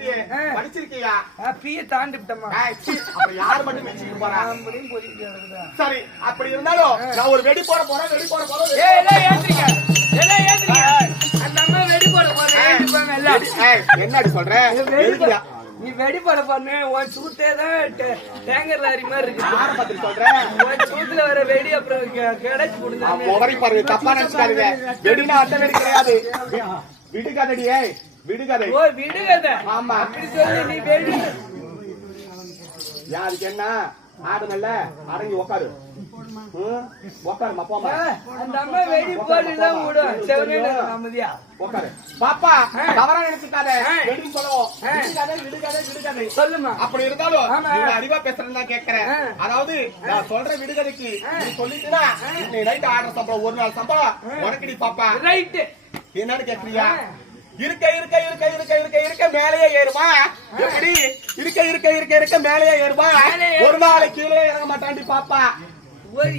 சொல்றியே படிச்சிருக்கியா? பிஏ தாண்டி விட்டமா. அப்ப யார் மட்டும் மிச்சிட்டு போறா? சரி, அப்படி இருந்தாலும் நான் ஒரு வெடி போட போறேன். அந்த அம்மா வெடி போட போறேன். என்னடி சொல்ற? நீ வெடி போட பண்ணு. உன் சூத்தே தான் டேங்கர் லாரி மாதிரி இருக்கு. யார பத்தி சொல்ற? உன் சூத்துல வர வெடி அப்புறம் கிடைச்சு கொடுத்தாங்க. உதறி பாருங்க, தப்பா நினைச்சுக்காதீங்க. வெடினா அந்த வெடி கிடையாது. விடுகதடி, விடுகதை. ஓ விடுகதை. ஆமா, அப்படி சொல்லி நீ வெடி. யாருக்கு என்ன ஆடுங்கல்ல, அடங்கி உக்காரு. உக்காருமா, போமா. அந்த அம்மா வெடி போட்டுதான் விடும். செவனேன்னு அமைதியா உக்காரு. பாப்பா தவறா நினைச்சுக்காத. வெடி சொல்லுவோம். விடுகதை சொல்லுமா. அப்படி இருந்தாலும் நீங்க அறிவா பேசுறேன்னு தான் கேட்கிறேன். அதாவது நான் சொல்ற விடுகதைக்கு நீ சொல்லிட்டுனா இன்னைக்கு நைட் ஆடுற சம்பளம், ஒரு நாள் சம்பளம் உனக்கு. நீ பாப்பா ரைட்டு என்னன்னு கேக்குறியா? இருக்க மேலேயே ஏறுமா? எப்படி இருக்க மேலேயே ஏறுமா? ஒரு நாளை கீழே இறங்க மாட்டாண்டி பாப்பா.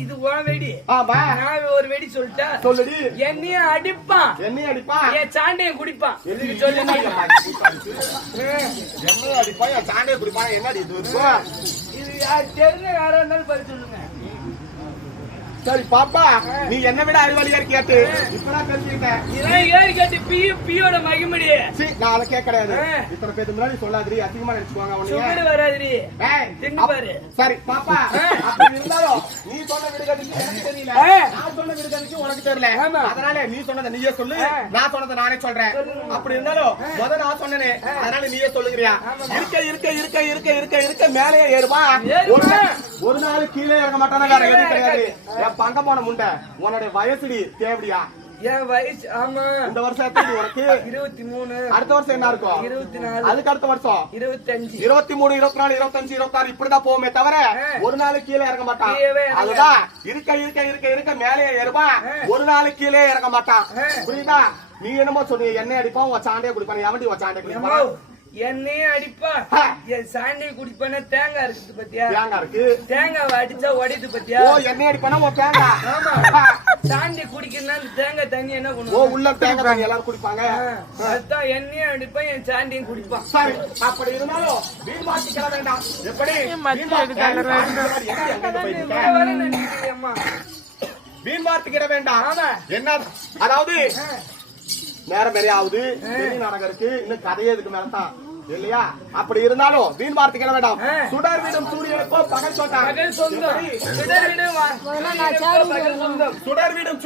இது உன் வெடி. ஆமா, நான் ஒரு வெடி சொல்லிட்டா சொல்லுடி. என்னையும் அடிப்பான், என் சாண்டையும் குடிப்பான். சொல்லு, என்ன அடிப்பான், என் சாண்டையை குடிப்பான். என்னடி இது? இது தெரிஞ்ச யாரா இருந்தாலும் பதில் சொல்லுங்க. சரி பாப்பா, நீ என்ன விட அறிவாளியா இருக்கியாட்டு இப்பதான் தெரிஞ்சுக்கிட்டேன். இதெல்லாம் ஏறி கேட்டு பியோட மகிமடி. நான் அதை கேட்க கிடையாது. இத்தனை பேருக்கு முன்னாடி சொல்லாதிரி, அதிகமா நினைச்சுக்குவாங்க. வராதிரி பாரு. சரி பாப்பா, அப்படி இருந்தாலும் நீ சொன்ன விடுகதைக்கு எனக்கு தெரியல, நான் சொன்ன விடுகதைக்கு உனக்கு தெரியல. அதனால நீ சொன்னதை நீயே சொல்லு, நான் சொன்னதை நானே சொல்றேன். அப்படி இருந்தாலும் முதல் நான் சொன்னேனே, அதனால நீயே சொல்லுகிறியா? இருக்க மேலேயே ஏறுமா? ஒரு நாள் கீழே இறங்க மாட்டானா, வேற எதுவும் கிடையாது. பங்க போன முண்டை, உன்னுடைய வயசுடி தேவடியா? என் வயசு ஆமா. இந்த வருஷம் எத்தனை உனக்கு? 23. அடுத்த வருஷம் என்ன இருக்கும்? 24. அதுக்கு அடுத்த வருஷம் 25, 23, 24, 25, 26 இப்படிதான் போகுமே தவிர ஒரு நாள் கீழே இறங்க மாட்டான். அதுதான் இருக்க மேலேயே ஏறுமா, ஒரு நாள் கீழே இறங்க மாட்டான். புரியுதா? நீ என்னமோ சொன்னீங்க, எண்ணெய் அடிப்பான், உன் சாண்டையை குடிப்பான். எவன்டி உன் சாண்டையை குடிப்பான்? என்னையும் அடிப்பா, என் சாண்டியை குடிப்பான. தேங்காய் இருக்குது பத்தியா? தேங்காய் இருக்கு. தேங்காய் அடிச்சா உடையுது பத்தியா? ஓ, எண்ணெய் அடிப்பானா உன் தேங்காய்? ஆமா, சாண்டி குடிக்கணும்னா தேங்காய் தண்ணி என்ன பண்ணுவோம்? ஓ, உள்ள தேங்காய் தண்ணி எல்லாரும் குடிப்பாங்க. அதுதான் என்னையும் அடிப்பான், என் சாண்டியும் குடிப்பான். சரி, அப்படி இருந்தாலும் வீண் மாட்டிக்கிற வேண்டாம். எப்படி வீண் மாட்டிக்கிற வேண்டாம். என்ன அதாவது நேரம் நிறைய ஆகுது, நாடகம் இருக்கு, இன்னும் கதையே இதுக்கு மேலதான் இல்லையா? அப்படி இருந்தாலும் வீண் வார்த்தைக்கிற வேண்டாம். சுடர் விடும் சூரியனுக்கோ பகல் சொன்னார். சுடர் விடும்